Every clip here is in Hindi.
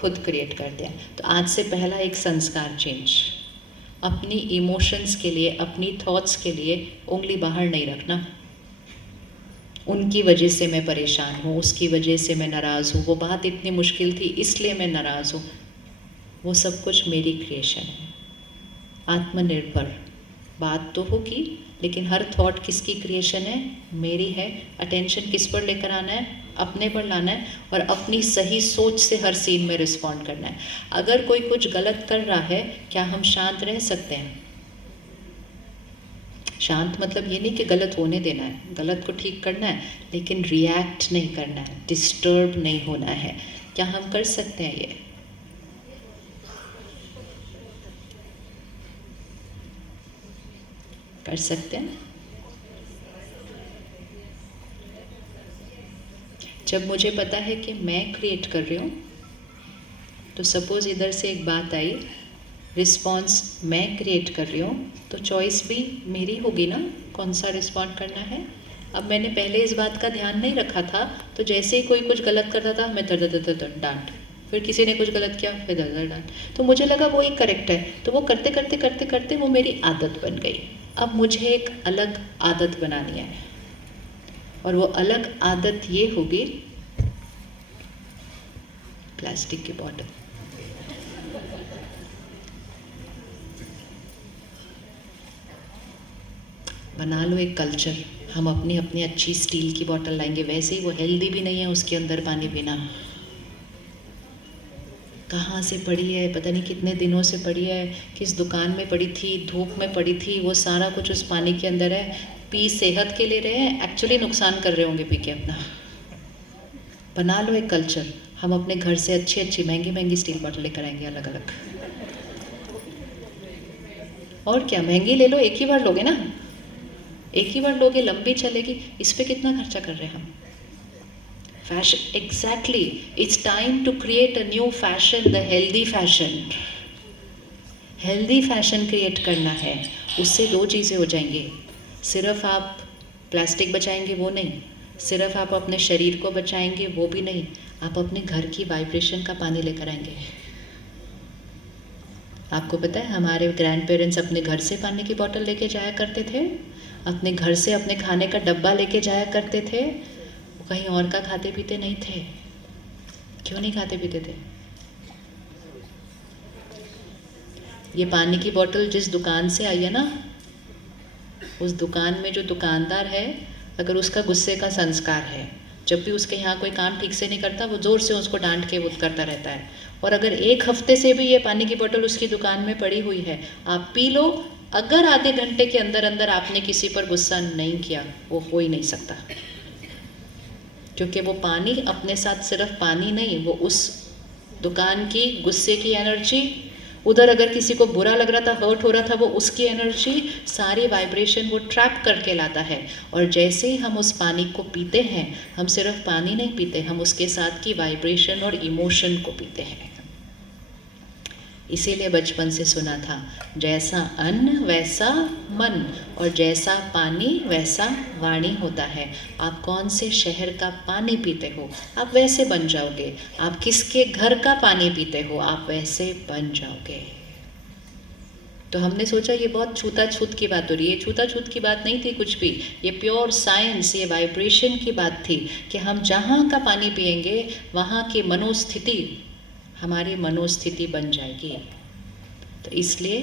खुद क्रिएट कर दिया। तो आज से पहला एक संस्कार चेंज, अपनी इमोशंस के लिए, अपनी थॉट्स के लिए उंगली बाहर नहीं रखना। उनकी वजह से मैं परेशान हूँ, उसकी वजह से मैं नाराज़ हूँ, वो बात इतनी मुश्किल थी इसलिए मैं नाराज़ हूँ। वो सब कुछ मेरी क्रिएशन है। आत्मनिर्भर बात तो होगी, लेकिन हर थॉट किसकी क्रिएशन है? मेरी है। अटेंशन किस पर लेकर आना है? अपने पर लाना है, और अपनी सही सोच से हर सीन में रिस्पॉन्ड करना है। अगर कोई कुछ गलत कर रहा है, क्या हम शांत रह सकते हैं? शांत मतलब ये नहीं कि गलत होने देना है, गलत को ठीक करना है, लेकिन रिएक्ट नहीं करना है, डिस्टर्ब नहीं होना है। क्या हम कर सकते हैं ये? कर सकते हैं। जब मुझे पता है कि मैं क्रिएट कर रही हूँ, तो सपोज इधर से एक बात आई, रिस्पॉन्स मैं क्रिएट कर रही हूँ, तो चॉइस भी मेरी होगी ना, कौन सा रिस्पॉन्ड करना है। अब मैंने पहले इस बात का ध्यान नहीं रखा था, तो जैसे ही कोई कुछ गलत करता था मैं दर दर दर डांट, फिर किसी ने कुछ गलत किया फिर दर दर डांट, तो मुझे लगा वो ही करेक्ट है। तो वो करते करते करते करते वो मेरी आदत बन गई। अब मुझे एक अलग आदत बनानी है, और वो अलग आदत ये होगी, प्लास्टिक की बॉटल। बना लो एक कल्चर, हम अपनी अपनी अच्छी स्टील की बोतल लाएंगे। वैसे ही वो हेल्दी भी नहीं है उसके अंदर पानी पीना। कहाँ से पड़ी है, पता नहीं कितने दिनों से पड़ी है, किस दुकान में पड़ी थी, धूप में पड़ी थी, वो सारा कुछ उस पानी के अंदर है। पी सेहत के लिए रहे हैं, एक्चुअली नुकसान कर रहे होंगे पी के अपना। बना लो एक कल्चर, हम अपने घर से अच्छी अच्छी महंगी महंगी स्टील बोतल लेकर आएंगे अलग अलग। और क्या, महंगी ले लो, एक ही बार लोगे ना, एक ही बार लोगे, लंबी चलेगी। इस पे कितना खर्चा कर रहे हैं हम? Fashion, exactly, it's time to create a new fashion, the healthy fashion. Healthy fashion create करना है, उससे दो चीज़ें हो जाएंगी। सिर्फ आप प्लास्टिक बचाएंगे वो नहीं, सिर्फ आप अपने शरीर को बचाएंगे वो भी नहीं, आप अपने घर की वाइब्रेशन का पानी लेकर आएंगे। आपको पता है हमारे ग्रैंड पेरेंट्स अपने घर से पानी की बोतल लेके जाया करते थे, अपने घर से अपने खाने का डब्बा लेके जाया करते थे, वो कहीं और का खाते पीते नहीं थे। क्यों नहीं खाते पीते थे? ये पानी की बोतल जिस दुकान से आई है ना, उस दुकान में जो दुकानदार है, अगर उसका गुस्से का संस्कार है, जब भी उसके यहाँ कोई काम ठीक से नहीं करता, वो ज़ोर से उसको डांट के वो करता रहता है। और अगर एक हफ्ते से भी ये पानी की बोतल उसकी दुकान में पड़ी हुई है, आप पी लो, अगर आधे घंटे के अंदर अंदर आपने किसी पर गुस्सा नहीं किया, वो हो ही नहीं सकता। क्योंकि वो पानी अपने साथ सिर्फ पानी नहीं, वो उस दुकान की गुस्से की एनर्जी, उधर अगर किसी को बुरा लग रहा था, हर्ट हो रहा था, वो उसकी एनर्जी, सारी वाइब्रेशन वो ट्रैप करके लाता है। और जैसे ही हम उस पानी को पीते हैं, हम सिर्फ पानी नहीं पीते, हम उसके साथ की वाइब्रेशन और इमोशन को पीते हैं। इसीलिए बचपन से सुना था, जैसा अन्न वैसा मन, और जैसा पानी वैसा वाणी होता है। आप कौन से शहर का पानी पीते हो, आप वैसे बन जाओगे। आप किसके घर का पानी पीते हो, आप वैसे बन जाओगे। तो हमने सोचा ये बहुत छूता छूत की बात हो रही है। ये छूता छूत की बात नहीं थी कुछ भी, ये प्योर साइंस, ये वाइब्रेशन की बात थी कि हम जहाँ का पानी पिएंगे, वहाँ की मनोस्थिति हमारी मनोस्थिति बन जाएगी। तो इसलिए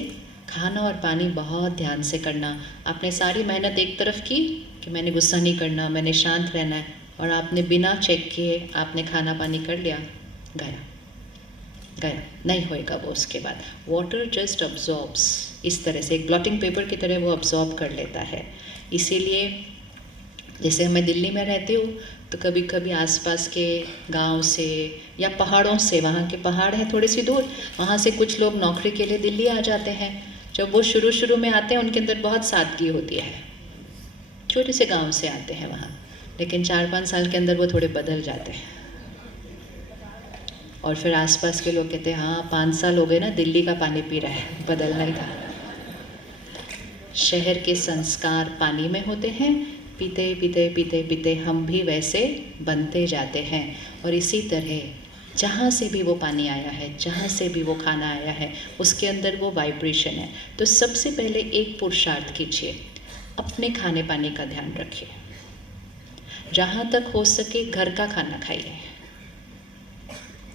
खाना और पानी बहुत ध्यान से करना। आपने सारी मेहनत एक तरफ की कि मैंने गुस्सा नहीं करना, मैंने शांत रहना है, और आपने बिना चेक किए आपने खाना पानी कर लिया, गया गया, नहीं होएगा वो उसके बाद। वाटर जस्ट अब्जॉर्ब्स, इस तरह से एक ब्लॉटिंग पेपर की तरह वो अब्जॉर्ब कर लेता है। इसीलिए जैसे मैं दिल्ली में रहती हूँ, तो कभी कभी आसपास के गांव से या पहाड़ों से, वहाँ के पहाड़ हैं थोड़ी सी दूर, वहाँ से कुछ लोग नौकरी के लिए दिल्ली आ जाते हैं। जब वो शुरू शुरू में आते हैं, उनके अंदर बहुत सादगी होती है, छोटे से गांव से आते हैं वहाँ, लेकिन 4-5 साल के अंदर वो थोड़े बदल जाते हैं। और फिर आसपास के लोग कहते हैं, हाँ 5 साल हो गए ना दिल्ली का पानी पी रहा है, बदलना ही था। शहर के संस्कार पानी में होते हैं, पीते पीते पीते पीते हम भी वैसे बनते जाते हैं। और इसी तरह जहाँ से भी वो पानी आया है, जहाँ से भी वो खाना आया है, उसके अंदर वो वाइब्रेशन है। तो सबसे पहले एक पुरुषार्थ कीजिए, अपने खाने पाने का ध्यान रखिए। जहाँ तक हो सके घर का खाना खाइए,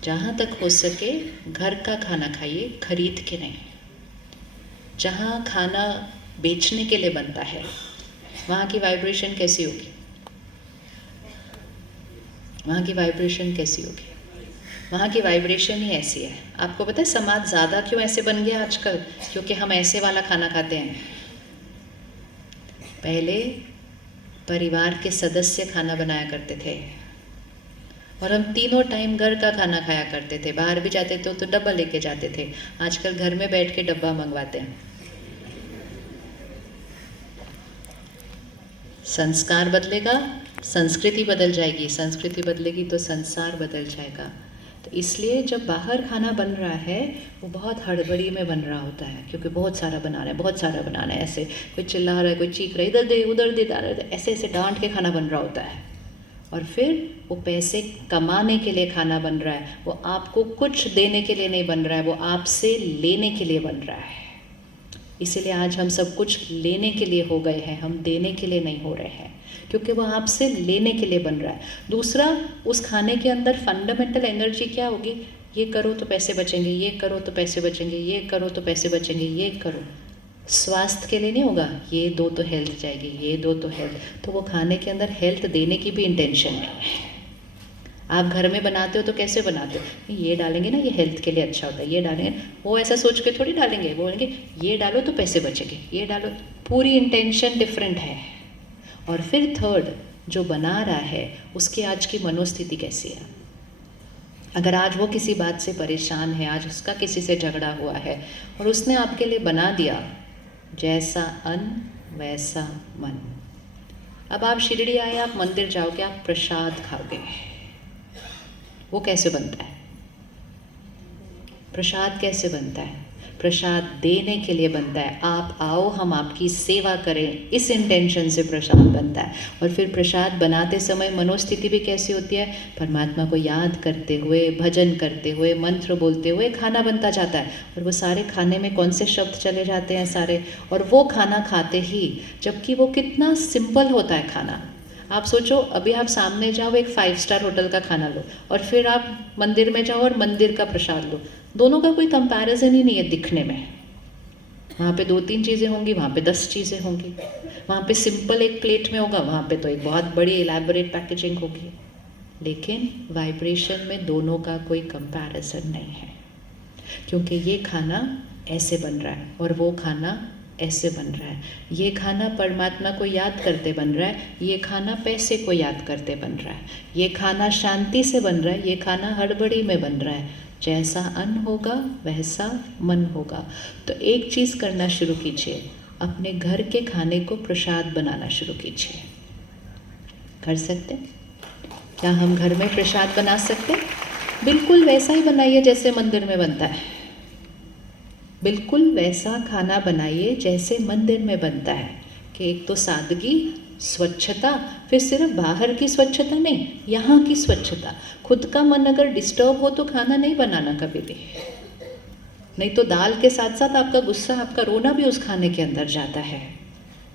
जहाँ तक हो सके घर का खाना खाइए, खरीद के नहीं। जहाँ खाना बेचने के लिए बनता है वहाँ की वाइब्रेशन कैसी होगी? वहाँ की वाइब्रेशन कैसी होगी? वहाँ की वाइब्रेशन ही ऐसी है। आपको पता है समाज ज़्यादा क्यों ऐसे बन गया आजकल? क्योंकि हम ऐसे वाला खाना खाते हैं। पहले परिवार के सदस्य खाना बनाया करते थे और हम तीनों टाइम घर का खाना खाया करते थे। बाहर भी जाते थे तो डब्बा लेके जाते थे। आजकल घर में बैठ के डब्बा मंगवाते हैं। संस्कार बदलेगा, संस्कृति बदल जाएगी, संस्कृति बदलेगी तो संसार बदल जाएगा। तो इसलिए जब बाहर खाना बन रहा है वो बहुत हड़बड़ी में बन रहा होता है, क्योंकि बहुत सारा बनाना है, बहुत सारा बनाना है। ऐसे कोई चिल्ला रहा है, कोई चीख रहा है, इधर दे उधर दे, ऐसे ऐसे डांट के खाना बन रहा होता है। और फिर वो पैसे कमाने के लिए खाना बन रहा है, वो आपको कुछ देने के लिए नहीं बन रहा है, वो आपसे लेने के लिए बन रहा है। इसीलिए आज हम सब कुछ लेने के लिए हो गए हैं, हम देने के लिए नहीं हो रहे हैं, क्योंकि वो आपसे लेने के लिए बन रहा है। दूसरा, उस खाने के अंदर फंडामेंटल एनर्जी क्या होगी? ये करो तो पैसे बचेंगे, ये करो तो पैसे बचेंगे, ये करो तो पैसे बचेंगे, ये करो। स्वास्थ्य के लिए नहीं होगा, ये दो तो हेल्थ जाएगी, ये दो तो हेल्थ। तो वो खाने के अंदर हेल्थ देने की भी इंटेंशन नहीं है। आप घर में बनाते हो तो कैसे बनाते हो? ये डालेंगे ना, ये हेल्थ के लिए अच्छा होता है, ये डालेंगे। वो ऐसा सोच के थोड़ी डालेंगे, वो बोलेंगे ये डालो तो पैसे बचेंगे, ये डालो। पूरी इंटेंशन डिफरेंट है। और फिर थर्ड, जो बना रहा है उसकी आज की मनोस्थिति कैसी है? अगर आज वो किसी बात से परेशान है, आज उसका किसी से झगड़ा हुआ है और उसने आपके लिए बना दिया, जैसा अन्न वैसा मन। अब आप शिरडी आए, आप मंदिर जाओगे, आप प्रसाद खाओगे। वो कैसे बनता है? प्रसाद कैसे बनता है? प्रसाद देने के लिए बनता है। आप आओ, हम आपकी सेवा करें, इस इंटेंशन से प्रसाद बनता है। और फिर प्रसाद बनाते समय मनोस्थिति भी कैसी होती है? परमात्मा को याद करते हुए, भजन करते हुए, मंत्र बोलते हुए खाना बनता जाता है। और वो सारे खाने में कौन से शब्द चले जाते हैं सारे, और वो खाना खाते ही, जबकि वो कितना सिंपल होता है खाना। आप सोचो, अभी आप सामने जाओ, एक 5 स्टार होटल का खाना लो, और फिर आप मंदिर में जाओ और मंदिर का प्रसाद लो। दोनों का कोई कंपैरिजन ही नहीं है दिखने में। वहाँ पे 2-3 चीज़ें होंगी, वहाँ पे 10 चीज़ें होंगी। वहाँ पे सिंपल एक प्लेट में होगा, वहाँ पे तो एक बहुत बड़ी इलैबोरेट पैकेजिंग होगी। लेकिन वाइब्रेशन में दोनों का कोई कंपैरिजन नहीं है, क्योंकि ये खाना ऐसे बन रहा है और वो खाना ऐसे बन रहा है। ये खाना परमात्मा को याद करते बन रहा है, ये खाना पैसे को याद करते बन रहा है। ये खाना शांति से बन रहा है, ये खाना हड़बड़ी में बन रहा है। जैसा अन्न होगा वैसा मन होगा। तो एक चीज़ करना शुरू कीजिए, अपने घर के खाने को प्रसाद बनाना शुरू कीजिए। कर सकते? क्या हम घर में प्रसाद बना सकते? बिल्कुल वैसा ही बनाइए जैसे मंदिर में बनता है। बिल्कुल वैसा खाना बनाइए जैसे मंदिर में बनता है, कि एक तो सादगी, स्वच्छता, फिर सिर्फ बाहर की स्वच्छता नहीं, यहाँ की स्वच्छता। खुद का मन अगर डिस्टर्ब हो तो खाना नहीं बनाना कभी भी। नहीं तो दाल के साथ साथ आपका गुस्सा, आपका रोना भी उस खाने के अंदर जाता है।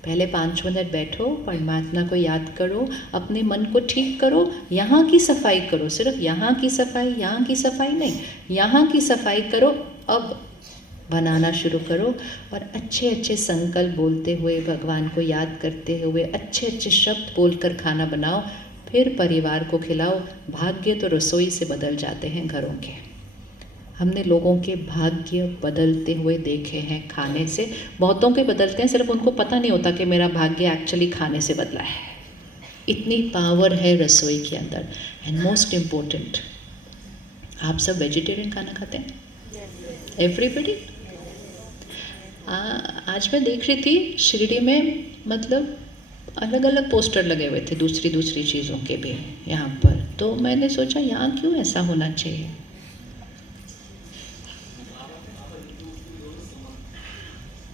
पहले 5 मिनट बैठो, परमात्मा को याद करो, अपने मन को ठीक करो, यहाँ की सफाई करो। सिर्फ यहाँ की सफाई, यहाँ की सफाई नहीं, यहाँ की सफाई करो। अब बनाना शुरू करो और अच्छे अच्छे संकल्प बोलते हुए, भगवान को याद करते हुए, अच्छे अच्छे शब्द बोलकर खाना बनाओ, फिर परिवार को खिलाओ। भाग्य तो रसोई से बदल जाते हैं घरों के। हमने लोगों के भाग्य बदलते हुए देखे हैं खाने से। बहुतों के बदलते हैं, सिर्फ उनको पता नहीं होता कि मेरा भाग्य एक्चुअली खाने से बदला है। इतनी पावर है रसोई के अंदर। एंड मोस्ट इम्पोर्टेंट, आप सब वेजिटेरियन खाना खाते हैं? एवरीबडी? आज मैं देख रही थी शिरडी में, मतलब अलग अलग पोस्टर लगे हुए थे दूसरी दूसरी चीज़ों के भी यहाँ पर। तो मैंने सोचा यहाँ क्यों ऐसा होना चाहिए?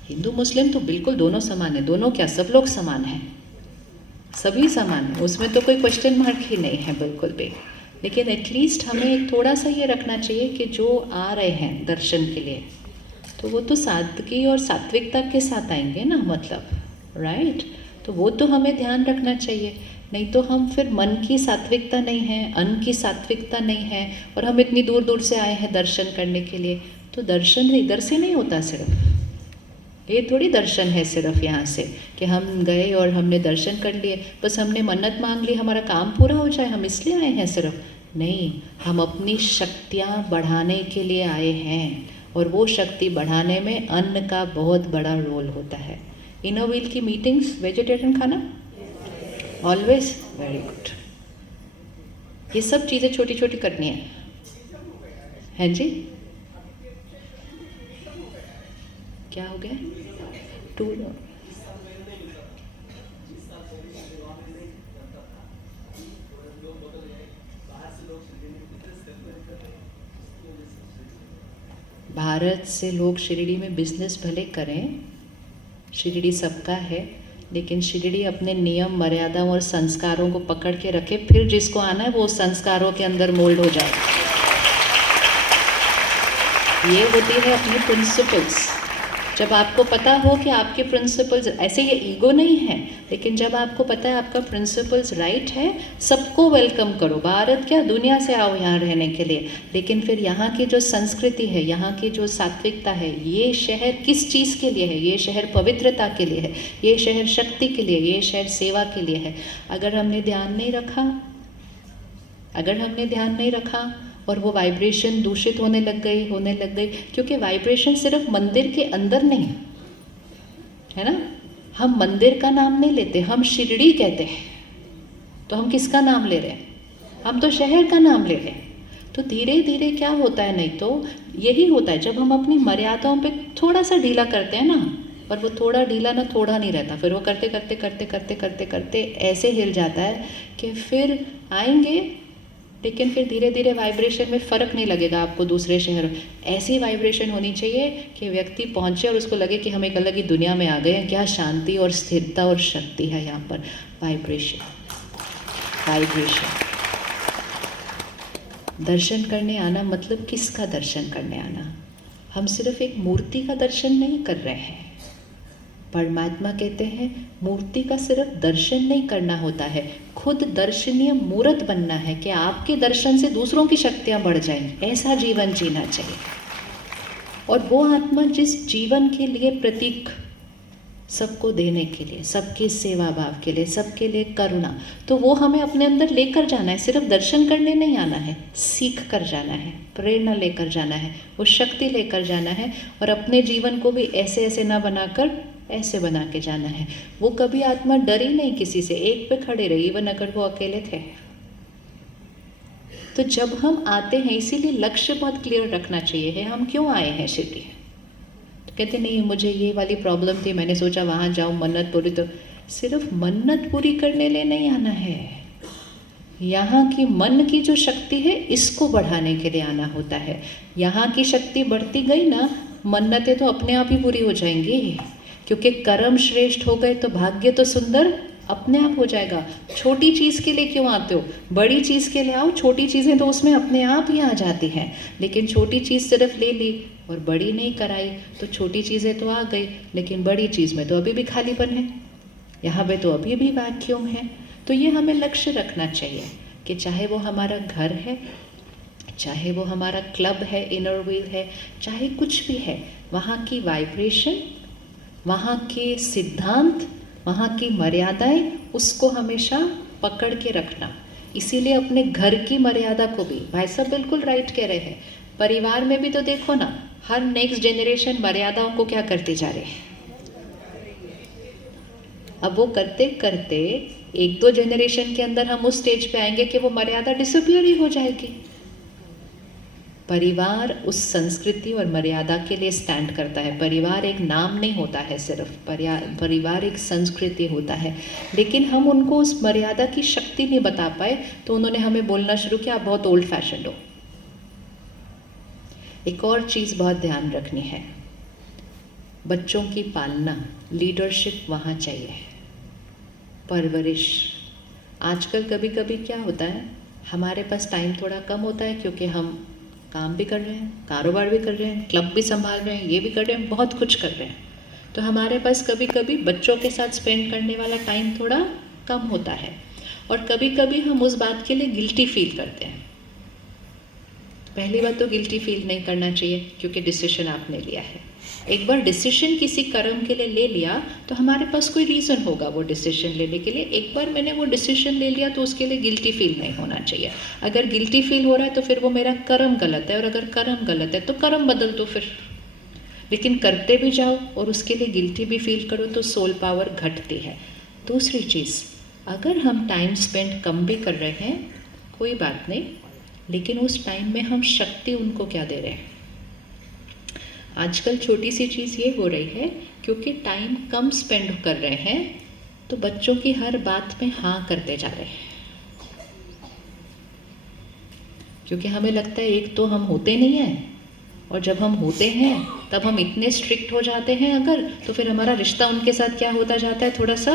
हिंदू मुस्लिम तो बिल्कुल दोनों समान है। दोनों क्या, सब लोग समान हैं, सभी समान हैं, उसमें तो कोई क्वेश्चन मार्क ही नहीं है बिल्कुल भी। लेकिन एटलीस्ट हमें एक थोड़ा सा ये रखना चाहिए कि जो आ रहे हैं दर्शन के लिए तो वो तो सादगी और सात्विकता के साथ आएंगे ना, मतलब राइट। तो वो तो हमें ध्यान रखना चाहिए, नहीं तो हम फिर मन की सात्विकता नहीं है, अन्न की सात्विकता नहीं है, और हम इतनी दूर दूर से आए हैं दर्शन करने के लिए, तो दर्शन इधर से नहीं होता सिर्फ। ये थोड़ी दर्शन है सिर्फ यहाँ से कि हम गए और हमने दर्शन कर लिए, बस हमने मन्नत मांग ली हमारा काम पूरा हो जाए, हम इसलिए आए हैं सिर्फ। नहीं, हम अपनी शक्तियाँ बढ़ाने के लिए आए हैं, और वो शक्ति बढ़ाने में अन्न का बहुत बड़ा रोल होता है। इनर व्हील की मीटिंग्स वेजिटेरियन खाना ऑलवेज, वेरी गुड। ये सब चीज़ें छोटी छोटी करनी है जी। क्या हो गया? टू भारत से लोग शिरडी में बिजनेस भले करें, शिरडी सबका है, लेकिन शिरडी अपने नियम मर्यादाओं और संस्कारों को पकड़ के रखे, फिर जिसको आना है वो संस्कारों के अंदर मोल्ड हो जाए। ये होती है अपनी प्रिंसिपल्स। जब आपको पता हो कि आपके प्रिंसिपल्स, ऐसे ये ईगो नहीं है, लेकिन जब आपको पता है आपका प्रिंसिपल्स राइट है, सबको वेलकम करो। भारत क्या, दुनिया से आओ यहाँ रहने के लिए, लेकिन फिर यहाँ की जो संस्कृति है, यहाँ की जो सात्विकता है, ये शहर किस चीज़ के लिए है? ये शहर पवित्रता के लिए है, ये शहर शक्ति के लिए, ये शहर सेवा के लिए है। अगर हमने ध्यान नहीं रखा और वो वाइब्रेशन दूषित होने लग गई, क्योंकि वाइब्रेशन सिर्फ मंदिर के अंदर नहीं है ना। हम मंदिर का नाम नहीं लेते, हम शिरडी कहते हैं, तो हम किसका नाम ले रहे हैं? हम तो शहर का नाम ले रहे हैं। तो धीरे धीरे क्या होता है, नहीं तो यही होता है जब हम अपनी मर्यादाओं पे थोड़ा सा ढीला करते हैं ना, और वो थोड़ा ढीला ना थोड़ा नहीं रहता, फिर वो करते करते करते करते करते करते ऐसे हिल जाता है कि फिर आएंगे, लेकिन फिर धीरे धीरे वाइब्रेशन में फ़र्क नहीं लगेगा आपको दूसरे शहर। ऐसी वाइब्रेशन होनी चाहिए कि व्यक्ति पहुँचे और उसको लगे कि हम एक अलग ही दुनिया में आ गए हैं। क्या शांति और स्थिरता और शक्ति है यहाँ पर। वाइब्रेशन। दर्शन करने आना मतलब किसका दर्शन करने आना? हम सिर्फ एक मूर्ति का दर्शन नहीं कर रहे हैं। परमात्मा कहते हैं मूर्ति का सिर्फ दर्शन नहीं करना होता है, खुद दर्शनीय मूर्त बनना है कि आपके दर्शन से दूसरों की शक्तियाँ बढ़ जाएं। ऐसा जीवन जीना चाहिए। और वो आत्मा जिस जीवन के लिए प्रतीक, सबको देने के लिए, सबकी सेवा भाव के लिए, सबके लिए करुणा, तो वो हमें अपने अंदर लेकर जाना है। सिर्फ दर्शन करने नहीं आना है, सीख कर जाना है, प्रेरणा लेकर जाना है, वो शक्ति लेकर जाना है, और अपने जीवन को भी ऐसे ऐसे ना बनाकर ऐसे बना के जाना है। वो कभी आत्मा डरी नहीं किसी से, एक पे खड़े रही, इवन अगर वो अकेले थे। तो जब हम आते हैं, इसीलिए लक्ष्य बहुत क्लियर रखना चाहिए है, हम क्यों आए हैं शिरडी। तो कहते नहीं मुझे ये वाली प्रॉब्लम थी, मैंने सोचा वहाँ जाऊँ मन्नत पूरी, तो सिर्फ मन्नत पूरी करने लिए नहीं आना है, यहाँ की मन की जो शक्ति है इसको बढ़ाने के लिए आना होता है। यहाँ की शक्ति बढ़ती गई ना, मन्नतें तो अपने आप ही पूरी हो जाएंगी, क्योंकि कर्म श्रेष्ठ हो गए तो भाग्य तो सुंदर अपने आप हो जाएगा। छोटी चीज़ के लिए क्यों आते हो, बड़ी चीज़ के लिए आओ। छोटी चीज़ें तो उसमें अपने आप ही आ जाती हैं, लेकिन छोटी चीज़ सिर्फ ले ली और बड़ी नहीं कराई, तो छोटी चीज़ें तो आ गई, लेकिन बड़ी चीज़ में तो अभी भी खालीपन है, यहाँ पे तो अभी भी वैक्यूम है। तो ये हमें लक्ष्य रखना चाहिए कि चाहे वो हमारा घर है, चाहे वो हमारा क्लब है, इनर व्हील है, चाहे कुछ भी है, वहाँ की वाइब्रेशन, वहाँ के सिद्धांत, वहाँ की मर्यादाएं, उसको हमेशा पकड़ के रखना। इसीलिए अपने घर की मर्यादा को भी, भाई साहब बिल्कुल राइट कह रहे हैं, परिवार में भी तो देखो ना, हर नेक्स्ट जनरेशन मर्यादाओं को क्या करते जा रहे हैं। अब वो करते करते एक दो जनरेशन के अंदर हम उस स्टेज पे आएंगे कि वो मर्यादा डिसअपियर ही हो जाएगी। परिवार उस संस्कृति और मर्यादा के लिए स्टैंड करता है। परिवार एक नाम नहीं होता है सिर्फ, परिवार एक संस्कृति होता है। लेकिन हम उनको उस मर्यादा की शक्ति नहीं बता पाए, तो उन्होंने हमें बोलना शुरू किया आप बहुत ओल्ड फैशन हो। एक और चीज़ बहुत ध्यान रखनी है, बच्चों की पालना, लीडरशिप वहाँ चाहिए, परवरिश। आजकल कभी कभी क्या होता है, हमारे पास टाइम थोड़ा कम होता है क्योंकि हम काम भी कर रहे हैं, कारोबार भी कर रहे हैं, क्लब भी संभाल रहे हैं, ये भी कर रहे हैं, बहुत कुछ कर रहे हैं। तो हमारे पास कभी कभी बच्चों के साथ स्पेंड करने वाला टाइम थोड़ा कम होता है, और कभी कभी हम उस बात के लिए गिल्टी फील करते हैं। पहली बात तो गिल्टी फील नहीं करना चाहिए क्योंकि डिसीजन आपने लिया है। एक बार डिसीजन किसी कर्म के लिए ले लिया तो हमारे पास कोई रीज़न होगा वो डिसीजन लेने के लिए। एक बार मैंने वो डिसीजन ले लिया तो उसके लिए गिल्टी फील नहीं होना चाहिए। अगर गिल्टी फील हो रहा है तो फिर वो मेरा कर्म गलत है, और अगर कर्म गलत है तो कर्म बदल दो फिर। लेकिन करते भी जाओ और उसके लिए गिल्टी भी फील करो तो सोल पावर घटती है। दूसरी चीज़, अगर हम टाइम स्पेंड कम भी कर रहे हैं कोई बात नहीं, लेकिन उस टाइम में हम शक्ति उनको क्या दे रहे हैं। आजकल छोटी सी चीज़ ये हो रही है, क्योंकि टाइम कम स्पेंड कर रहे हैं तो बच्चों की हर बात में हाँ करते जा रहे हैं। क्योंकि हमें लगता है एक तो हम होते नहीं हैं, और जब हम होते हैं तब हम इतने स्ट्रिक्ट हो जाते हैं अगर, तो फिर हमारा रिश्ता उनके साथ क्या होता जाता है थोड़ा सा।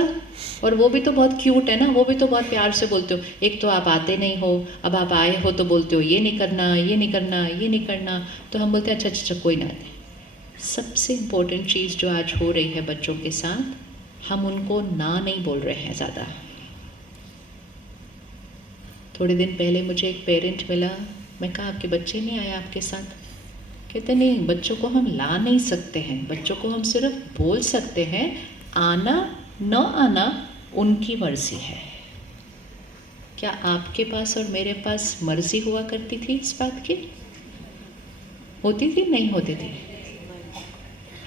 और वो भी तो बहुत क्यूट है ना, वो भी तो बहुत प्यार से बोलते हो। एक तो आप आते नहीं हो, अब आप आए हो तो बोलते हो ये नहीं करना, ये नहीं करना, ये नहीं करना। तो हम बोलते हैं अच्छा अच्छा कोई ना। सबसे इम्पोर्टेंट चीज़ जो आज हो रही है बच्चों के साथ, हम उनको ना नहीं बोल रहे हैं ज़्यादा। थोड़े दिन पहले मुझे एक पेरेंट मिला, मैं कहा आपके बच्चे नहीं आए आपके साथ? कहते नहीं, बच्चों को हम ला नहीं सकते हैं, बच्चों को हम सिर्फ बोल सकते हैं, आना न आना उनकी मर्जी है। क्या आपके पास और मेरे पास मर्जी हुआ करती थी इस बात की? होती थी? नहीं होती थी।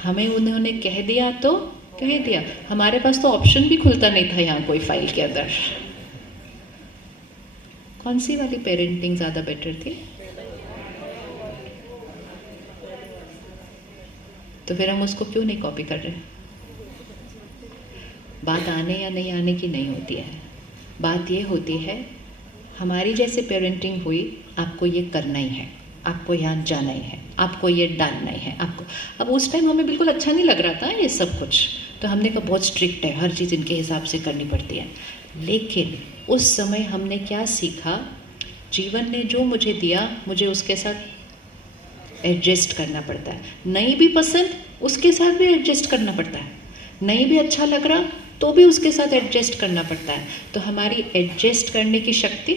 हमें उन्होंने कह दिया तो कह दिया, हमारे पास तो ऑप्शन भी खुलता नहीं था यहाँ कोई फाइल के अंदर। कौन सी वाली पेरेंटिंग ज़्यादा बेटर थी? तो फिर हम उसको क्यों नहीं कॉपी कर रहे? बात आने या नहीं आने की नहीं होती है, बात ये होती है हमारी जैसे पेरेंटिंग हुई, आपको ये करना ही है, आपको यहाँ जाना ही है, आपको ये डालना ही है आपको। अब उस टाइम हमें बिल्कुल अच्छा नहीं लग रहा था ये सब कुछ, तो हमने कहा बहुत स्ट्रिक्ट है, हर चीज़ इनके हिसाब से करनी पड़ती है। लेकिन उस समय हमने क्या सीखा, जीवन ने जो मुझे दिया मुझे उसके साथ एडजस्ट करना पड़ता है। नहीं भी पसंद उसके साथ भी एडजस्ट करना पड़ता है, नहीं भी अच्छा लग रहा तो भी उसके साथ एडजस्ट करना पड़ता है। तो हमारी एडजस्ट करने की शक्ति,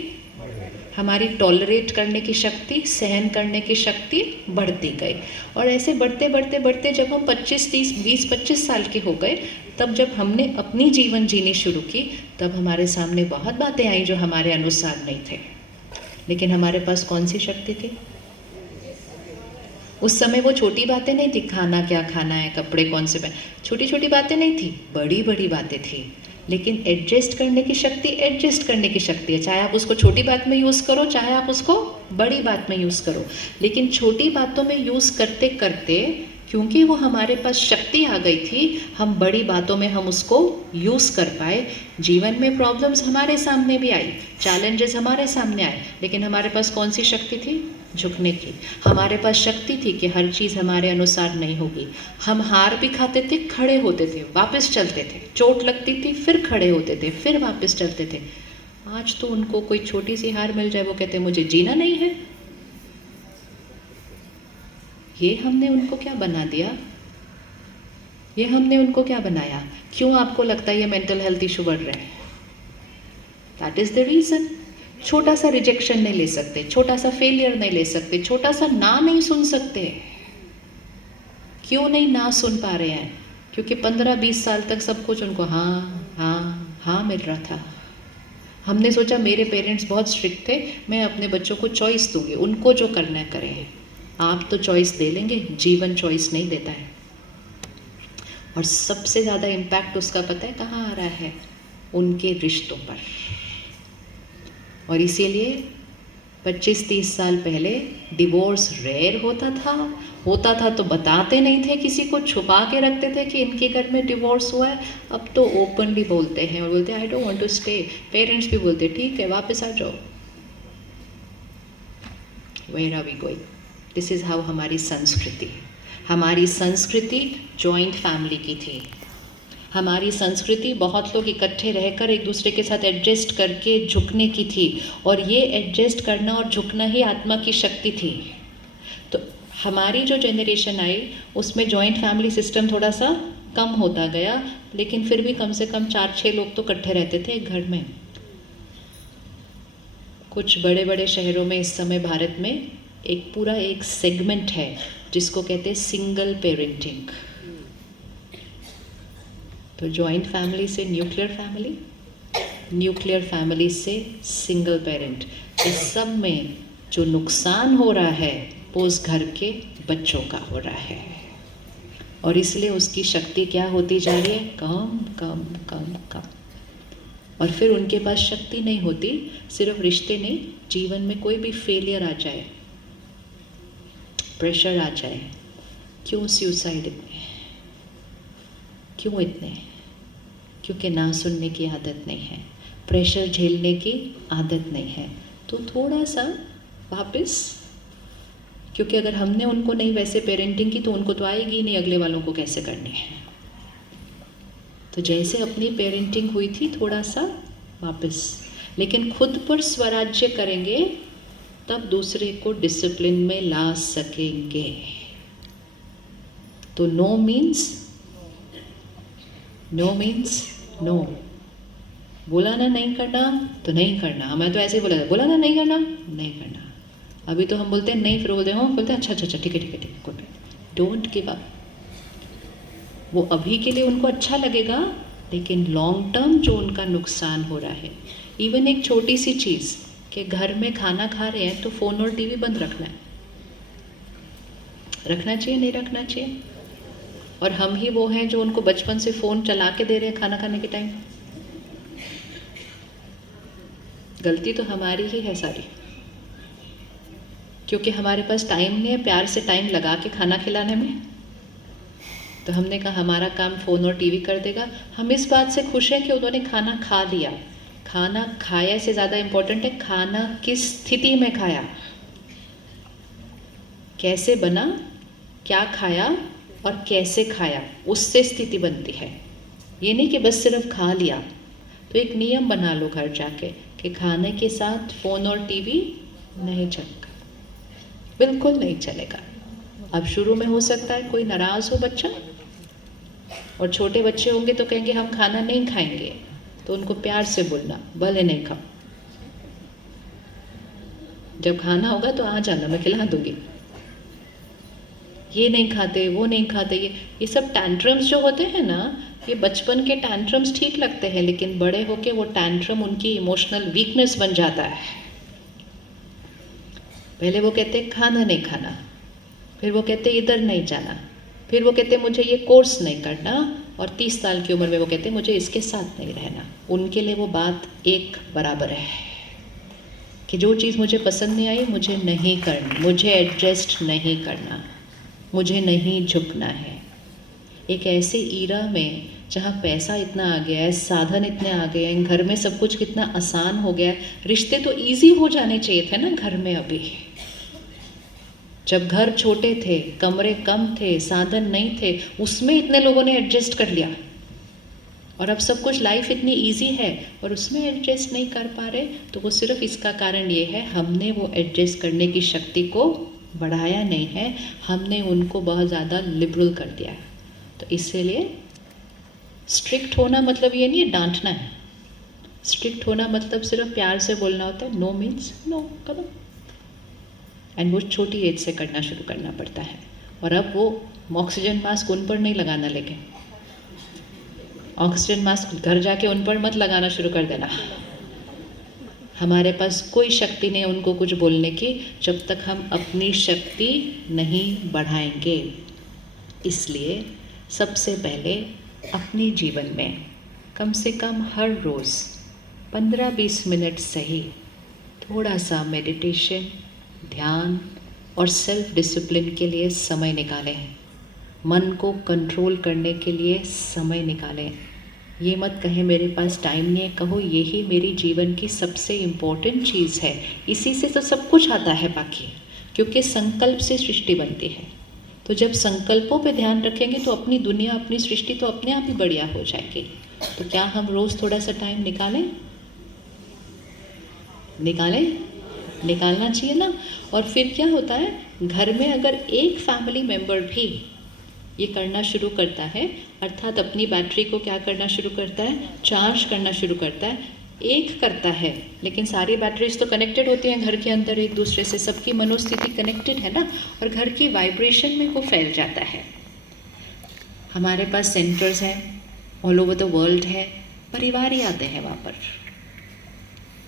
हमारी टॉलरेट करने की शक्ति, सहन करने की शक्ति बढ़ती गई। और ऐसे बढ़ते बढ़ते बढ़ते जब हम 20-25 साल के हो गए, तब जब हमने अपनी जीवन जीनी शुरू की, तब हमारे सामने बहुत बातें आई जो हमारे अनुसार नहीं थे। लेकिन हमारे पास कौन सी शक्ति थी? उस समय वो छोटी बातें नहीं थी, खाना क्या खाना है, कपड़े कौन से पहन, छोटी छोटी बातें नहीं थी, बड़ी बड़ी बातें थी। लेकिन एडजस्ट करने की शक्ति, एडजस्ट करने की शक्ति है। चाहे आप उसको छोटी बात में यूज़ करो, चाहे आप उसको बड़ी बात में यूज़ करो। लेकिन छोटी बातों में यूज़ करते करते, क्योंकि वो हमारे पास शक्ति आ गई थी, हम बड़ी बातों में हम उसको यूज़ कर पाए। जीवन में प्रॉब्लम्स हमारे सामने भी आई, चैलेंजेस हमारे सामने आए, लेकिन हमारे पास कौन सी शक्ति थी? झुकने की। हमारे पास शक्ति थी कि हर चीज़ हमारे अनुसार नहीं होगी। हम हार भी खाते थे, खड़े होते थे, वापस चलते थे, चोट लगती थी, फिर खड़े होते थे, फिर वापस चलते थे। आज तो उनको कोई छोटी सी हार मिल जाए, वो कहते मुझे जीना नहीं है। ये हमने उनको क्या बना दिया? ये हमने उनको क्या बनाया? क्यों आपको लगता है ये मेंटल हेल्थ इशू बढ़ रहा है? That is the reason. छोटा सा रिजेक्शन नहीं ले सकते, छोटा सा फेलियर नहीं ले सकते, छोटा सा ना नहीं सुन सकते। क्यों नहीं ना सुन पा रहे हैं? क्योंकि 15-20 साल तक सब कुछ उनको हाँ हाँ हाँ मिल रहा था। हमने सोचा मेरे पेरेंट्स बहुत स्ट्रिक्ट थे, मैं अपने बच्चों को चॉइस दूंगी, उनको जो करना है करें। आप तो चॉइस दे लेंगे, जीवन चॉइस नहीं देता है। और सबसे ज़्यादा इम्पैक्ट उसका पता है कहाँ आ रहा है? उनके रिश्तों पर। और इसीलिए 25-30 साल पहले डिवोर्स रेयर होता था तो बताते नहीं थे, किसी को छुपा के रखते थे कि इनके घर में डिवोर्स हुआ है। अब तो ओपनली बोलते हैं और बोलते हैं I don't want to stay. Parents भी बोलते ठीक है वापस आ जाओ। Where are we going? This is how हमारी संस्कृति जॉइंट फैमिली की थी। हमारी संस्कृति बहुत लोग इकट्ठे रहकर एक दूसरे के साथ एडजस्ट करके झुकने की थी, और ये एडजस्ट करना और झुकना ही आत्मा की शक्ति थी। तो हमारी जो जनरेशन आई उसमें जॉइंट फैमिली सिस्टम थोड़ा सा कम होता गया, लेकिन फिर भी कम से कम 4-6 लोग तो इकट्ठे रहते थे एक घर में। कुछ बड़े बड़े शहरों में इस समय भारत में एक पूरा एक सेगमेंट है जिसको कहते हैं सिंगल पेरेंटिंग। तो जॉइंट फैमिली से न्यूक्लियर फैमिली, न्यूक्लियर फैमिली से सिंगल पेरेंट, इस सब में जो नुकसान हो रहा है वो उस घर के बच्चों का हो रहा है, और इसलिए उसकी शक्ति क्या होती जा रही है, कम कम कम कम। और फिर उनके पास शक्ति नहीं होती, सिर्फ रिश्ते नहीं, जीवन में कोई भी फेलियर आ जाए, प्रेशर आ जाए, क्यों सुसाइड इतने, क्यों इतने, क्योंकि ना सुनने की आदत नहीं है, प्रेशर झेलने की आदत नहीं है। तो थोड़ा सा वापस, क्योंकि अगर हमने उनको नहीं वैसे पेरेंटिंग की तो उनको तो आएगी नहीं अगले वालों को कैसे करनी है। तो जैसे अपनी पेरेंटिंग हुई थी थोड़ा सा वापस, लेकिन खुद पर स्वराज्य करेंगे तब दूसरे को डिसिप्लिन में ला सकेंगे। तो नो मीन्स नो। बोला ना नहीं करना तो नहीं करना। मैं तो ऐसे ही बोला ना नहीं करना, नहीं करना। अभी तो हम बोलते हैं नहीं, फिर बोलते हैं अच्छा ठीक है गुड। Don't give up. वो अभी के लिए उनको अच्छा लगेगा, लेकिन लॉन्ग टर्म जो उनका नुकसान हो रहा है, इवन एक छोटी सी चीज़ कि घर में खाना खा रहे हैं तो फ़ोन और टीवी बंद रखना है, रखना चाहिए नहीं रखना चाहिए। और हम ही वो हैं जो उनको बचपन से फ़ोन चला के दे रहे हैं खाना खाने के टाइम। गलती तो हमारी ही है सारी, क्योंकि हमारे पास टाइम नहीं है प्यार से टाइम लगा के खाना खिलाने में। तो हमने कहा हमारा काम फ़ोन और टीवी कर देगा। हम इस बात से खुश हैं कि उन्होंने खाना खा लिया। खाना खाया से ज़्यादा इम्पोर्टेंट है खाना किस स्थिति में खाया, कैसे बना, क्या खाया और कैसे खाया, उससे स्थिति बनती है। ये नहीं कि बस सिर्फ खा लिया। तो एक नियम बना लो घर जाके कि खाने के साथ फ़ोन और टीवी नहीं चलेगा, बिल्कुल नहीं चलेगा। अब शुरू में हो सकता है कोई नाराज़ हो बच्चा, और छोटे बच्चे होंगे तो कहेंगे हम खाना नहीं खाएंगे, तो उनको प्यार से बोलना भले नहीं खाओ, जब खाना होगा तो आ जाना, मैं खिला दूंगी। ये नहीं खाते, वो नहीं खाते, ये सब टैंट्रम्स जो होते हैं ना, ये बचपन के टैंट्रम्स ठीक लगते हैं, लेकिन बड़े होके वो टैंट्रम उनकी इमोशनल वीकनेस बन जाता है। पहले वो कहते खाना नहीं खाना, फिर वो कहते इधर नहीं जाना, फिर वो कहते मुझे ये कोर्स नहीं करना, और 30 साल की उम्र में वो कहते मुझे इसके साथ नहीं रहना। उनके लिए वो बात एक बराबर है कि जो चीज़ मुझे पसंद नहीं आई मुझे नहीं करनी, मुझे एडजस्ट नहीं करना, मुझे नहीं झुकना है। एक ऐसे ईरा में जहाँ पैसा इतना आ गया है, साधन इतने आ गए हैं, घर में सब कुछ कितना आसान हो गया है, रिश्ते तो इजी हो जाने चाहिए थे ना घर में। अभी जब घर छोटे थे, कमरे कम थे, साधन नहीं थे, उसमें इतने लोगों ने एडजस्ट कर लिया, और अब सब कुछ लाइफ इतनी इजी है और उसमें एडजस्ट नहीं कर पा रहे। तो वो सिर्फ इसका कारण ये है हमने वो एडजस्ट करने की शक्ति को बढ़ाया नहीं है, हमने उनको बहुत ज़्यादा लिबरल कर दिया है। तो इसीलिए स्ट्रिक्ट होना मतलब ये नहीं है डांटना है। स्ट्रिक्ट होना मतलब सिर्फ प्यार से बोलना होता है, नो मीन्स नो, करो। एंड वो छोटी एज से करना शुरू करना पड़ता है। और अब वो ऑक्सीजन मास्क उन पर नहीं लगाना, लेकिन ऑक्सीजन मास्क घर जाके उन पर मत लगाना शुरू कर देना। हमारे पास कोई शक्ति नहीं उनको कुछ बोलने की जब तक हम अपनी शक्ति नहीं बढ़ाएंगे। इसलिए सबसे पहले अपने जीवन में कम से कम हर रोज़ 15-20 मिनट सही थोड़ा सा मेडिटेशन, ध्यान और सेल्फ डिसिप्लिन के लिए समय निकालें। मन को कंट्रोल करने के लिए समय निकालें। ये मत कहें मेरे पास टाइम नहीं है, कहो यही मेरी जीवन की सबसे इम्पोर्टेंट चीज़ है, इसी से तो सब कुछ आता है बाकी। क्योंकि संकल्प से सृष्टि बनती है। तो जब संकल्पों पे ध्यान रखेंगे तो अपनी दुनिया, अपनी सृष्टि तो अपने आप ही बढ़िया हो जाएगी। तो क्या हम रोज़ थोड़ा सा टाइम निकालें? निकालना चाहिए ना। और फिर क्या होता है, घर में अगर एक फैमिली मेंबर भी ये करना शुरू करता है, अर्थात अपनी बैटरी को क्या करना शुरू करता है, चार्ज करना शुरू करता है। एक करता है, लेकिन सारी बैटरीज तो कनेक्टेड होती हैं घर के अंदर एक दूसरे से, सबकी मनोस्थिति कनेक्टेड है ना, और घर की वाइब्रेशन में वो फैल जाता है। हमारे पास सेंटर्स हैं, ऑल ओवर द वर्ल्ड है, परिवार ही आते हैं वहाँ पर।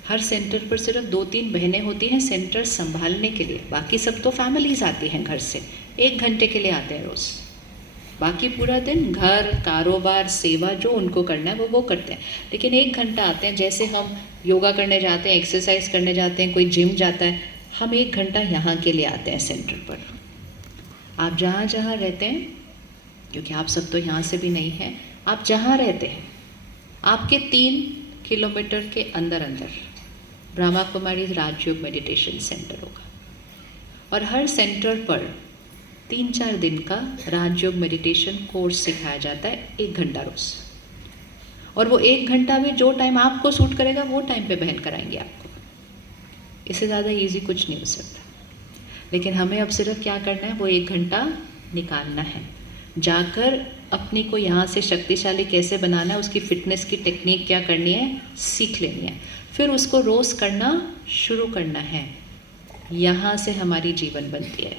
हर सेंटर पर सिर्फ 2-3 बहनें होती हैं सेंटर संभालने के लिए, बाकी सब तो फैमिलीज आती हैं घर से, 1 घंटे के लिए आते हैं रोज़। बाकी पूरा दिन घर, कारोबार, सेवा जो उनको करना है वो करते हैं, लेकिन 1 घंटा आते हैं। जैसे हम योगा करने जाते हैं, एक्सरसाइज करने जाते हैं, कोई जिम जाता है, हम 1 घंटा यहाँ के लिए आते हैं सेंटर पर। आप जहाँ जहाँ रहते हैं, क्योंकि आप सब तो यहाँ से भी नहीं हैं, आप जहाँ रहते हैं आपके 3 किलोमीटर के अंदर ब्रह्मा कुमारी राजयोग मेडिटेशन सेंटर होगा, और हर सेंटर पर 3-4 दिन का राजयोग मेडिटेशन कोर्स सिखाया जाता है, 1 घंटा रोज। और वो 1 घंटा में जो टाइम आपको सूट करेगा वो टाइम पे बहन कराएंगे आपको। इससे ज़्यादा इजी कुछ नहीं हो सकता। लेकिन हमें अब सिर्फ क्या करना है, वो 1 घंटा निकालना है, जाकर अपनी को यहाँ से शक्तिशाली कैसे बनाना है, उसकी फिटनेस की टेक्निक क्या करनी है सीख लेनी है, फिर उसको रोज़ करना शुरू करना है। यहाँ से हमारी जीवन बनती है,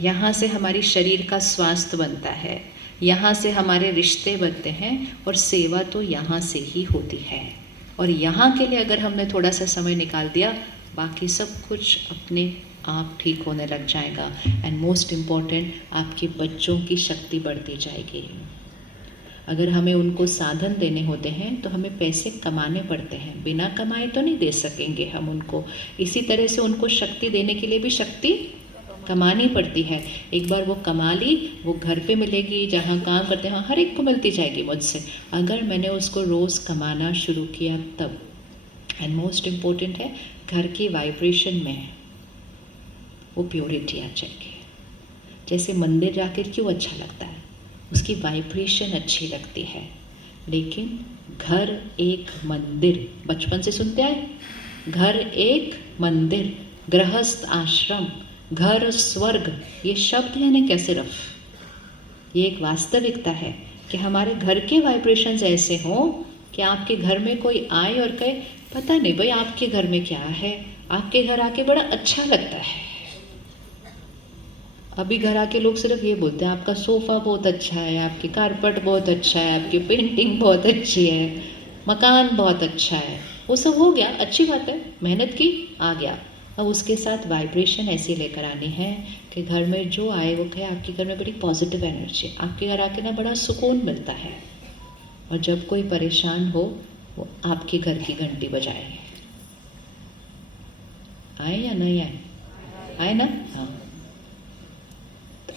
यहाँ से हमारी शरीर का स्वास्थ्य बनता है, यहाँ से हमारे रिश्ते बनते हैं, और सेवा तो यहाँ से ही होती है। और यहाँ के लिए अगर हमने थोड़ा सा समय निकाल दिया, बाकी सब कुछ अपने आप ठीक होने लग जाएगा। एंड मोस्ट इम्पॉर्टेंट, आपके बच्चों की शक्ति बढ़ती जाएगी। अगर हमें उनको साधन देने होते हैं तो हमें पैसे कमाने पड़ते हैं, बिना कमाए तो नहीं दे सकेंगे हम उनको। इसी तरह से उनको शक्ति देने के लिए भी शक्ति कमानी पड़ती है। एक बार वो कमा ली, वो घर पे मिलेगी, जहाँ काम करते हैं हर एक को मिलती जाएगी मुझसे, अगर मैंने उसको रोज़ कमाना शुरू किया तब। एंड मोस्ट इम्पोर्टेंट है, घर की वाइब्रेशन में वो प्योरिटी आ जाएगी। जैसे मंदिर जाकर क्यों अच्छा लगता है, उसकी वाइब्रेशन अच्छी लगती है। लेकिन घर एक मंदिर, बचपन से सुनते आए, घर एक मंदिर, गृहस्थ आश्रम, घर स्वर्ग, ये शब्द है नहीं क्या, सिर्फ ये एक वास्तविकता है कि हमारे घर के वाइब्रेशंस ऐसे हों कि आपके घर में कोई आए और कहे पता नहीं भाई आपके घर में क्या है, आपके घर आके बड़ा अच्छा लगता है। अभी घर आके लोग सिर्फ ये बोलते हैं आपका सोफ़ा बहुत अच्छा है, आपकी कारपेट बहुत अच्छा है, आपकी पेंटिंग बहुत अच्छी है, मकान बहुत अच्छा है। वो सब हो गया, अच्छी बात है, मेहनत की, आ गया। अब उसके साथ वाइब्रेशन ऐसी लेकर आनी है कि घर में जो आए वो कहे आपके घर में बड़ी पॉजिटिव एनर्जी, आपके घर आके ना बड़ा सुकून मिलता है। और जब कोई परेशान हो वो आपके घर की घंटी बजाए। आए या नहीं आए? आए ना? हाँ,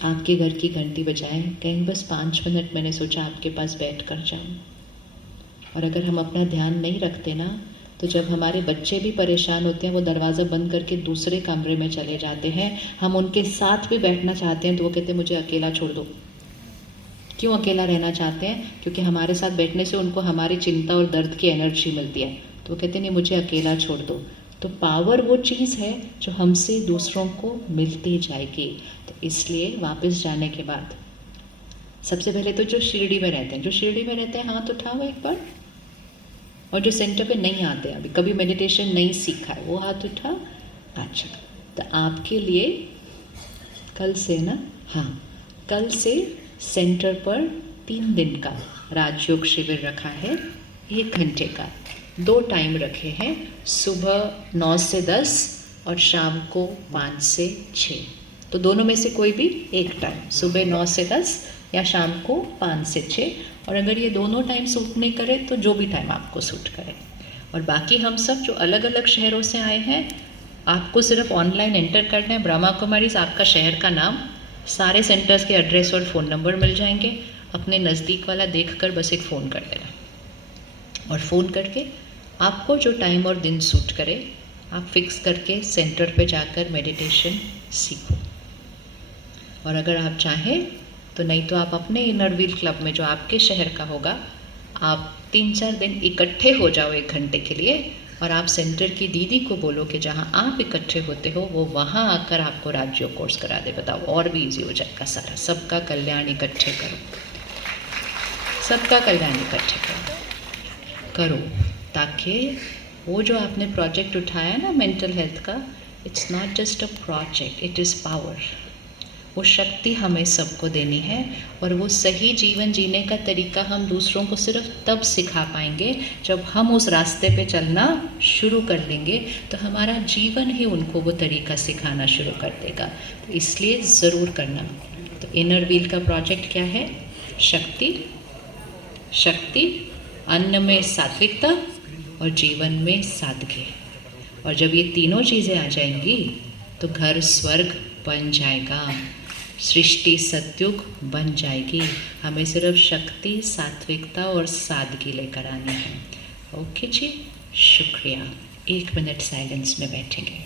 आपके घर की घंटी बजाएं, कहीं बस 5 मिनट मैंने सोचा आपके पास बैठ कर जाऊँ। और अगर हम अपना ध्यान नहीं रखते ना, तो जब हमारे बच्चे भी परेशान होते हैं, वो दरवाज़ा बंद करके दूसरे कमरे में चले जाते हैं, हम उनके साथ भी बैठना चाहते हैं तो वो कहते हैं मुझे अकेला छोड़ दो। क्यों अकेला रहना चाहते हैं? क्योंकि हमारे साथ बैठने से उनको हमारी चिंता और दर्द की एनर्जी मिलती है, तो वो कहते हैं नहीं मुझे अकेला छोड़ दो। तो पावर वो चीज़ है जो हमसे दूसरों को मिलती जाएगी। तो इसलिए वापस जाने के बाद सबसे पहले तो जो शिरडी में रहते हैं, हाथ उठाओ एक बार। और जो सेंटर पे नहीं आते हैं, अभी कभी मेडिटेशन नहीं सीखा है, वो हाथ उठाओ। अच्छा, तो आपके लिए कल से ना, हाँ, कल से सेंटर पर 3 दिन का राजयोग शिविर रखा है, 1 घंटे का। 2 टाइम रखे हैं, सुबह 9 से 10 और शाम को 5 से 6। तो दोनों में से कोई भी एक टाइम, सुबह 9 से 10 या शाम को 5 से 6। और अगर ये दोनों टाइम सूट नहीं करे तो जो भी टाइम आपको सूट करे। और बाकी हम सब जो अलग अलग शहरों से आए हैं, आपको सिर्फ ऑनलाइन एंटर करना है ब्रह्मा कुमारीज, आपका शहर का नाम, सारे सेंटर्स के एड्रेस और फ़ोन नंबर मिल जाएंगे। अपने नज़दीक वाला देख कर बस एक फ़ोन कर देना, और फ़ोन करके आपको जो टाइम और दिन सूट करे आप फिक्स करके सेंटर पे जाकर मेडिटेशन सीखो। और अगर आप चाहें तो नहीं तो आप अपने इनर व्हील क्लब में जो आपके शहर का होगा, आप 3-4 दिन इकट्ठे हो जाओ 1 घंटे के लिए, और आप सेंटर की दीदी को बोलो कि जहाँ आप इकट्ठे होते हो वो वहाँ आकर आपको राजयोग कोर्स करा दे। बताओ, और भी इजी हो जाएगा सारा। सबका कल्याण इकट्ठे करो, सबका कल्याण इकट्ठे करो, ताकि वो जो आपने प्रोजेक्ट उठाया ना मेंटल हेल्थ का, it's not just a project, it is power. वो शक्ति हमें सबको देनी है, और वो सही जीवन जीने का तरीका हम दूसरों को सिर्फ तब सिखा पाएंगे जब हम उस रास्ते पे चलना शुरू कर देंगे, तो हमारा जीवन ही उनको वो तरीका सिखाना शुरू कर देगा। तो इसलिए ज़रूर करना। तो इनर व्हील का प्रोजेक्ट क्या है? शक्ति, शक्ति, अन्न में सात्विकता और जीवन में सादगी। और जब ये तीनों चीज़ें आ जाएंगी तो घर स्वर्ग बन जाएगा, सृष्टि सत्युग बन जाएगी। हमें सिर्फ शक्ति, सात्विकता और सादगी लेकर आनी है। ओके जी, शुक्रिया। 1 मिनट साइलेंस में बैठेंगे।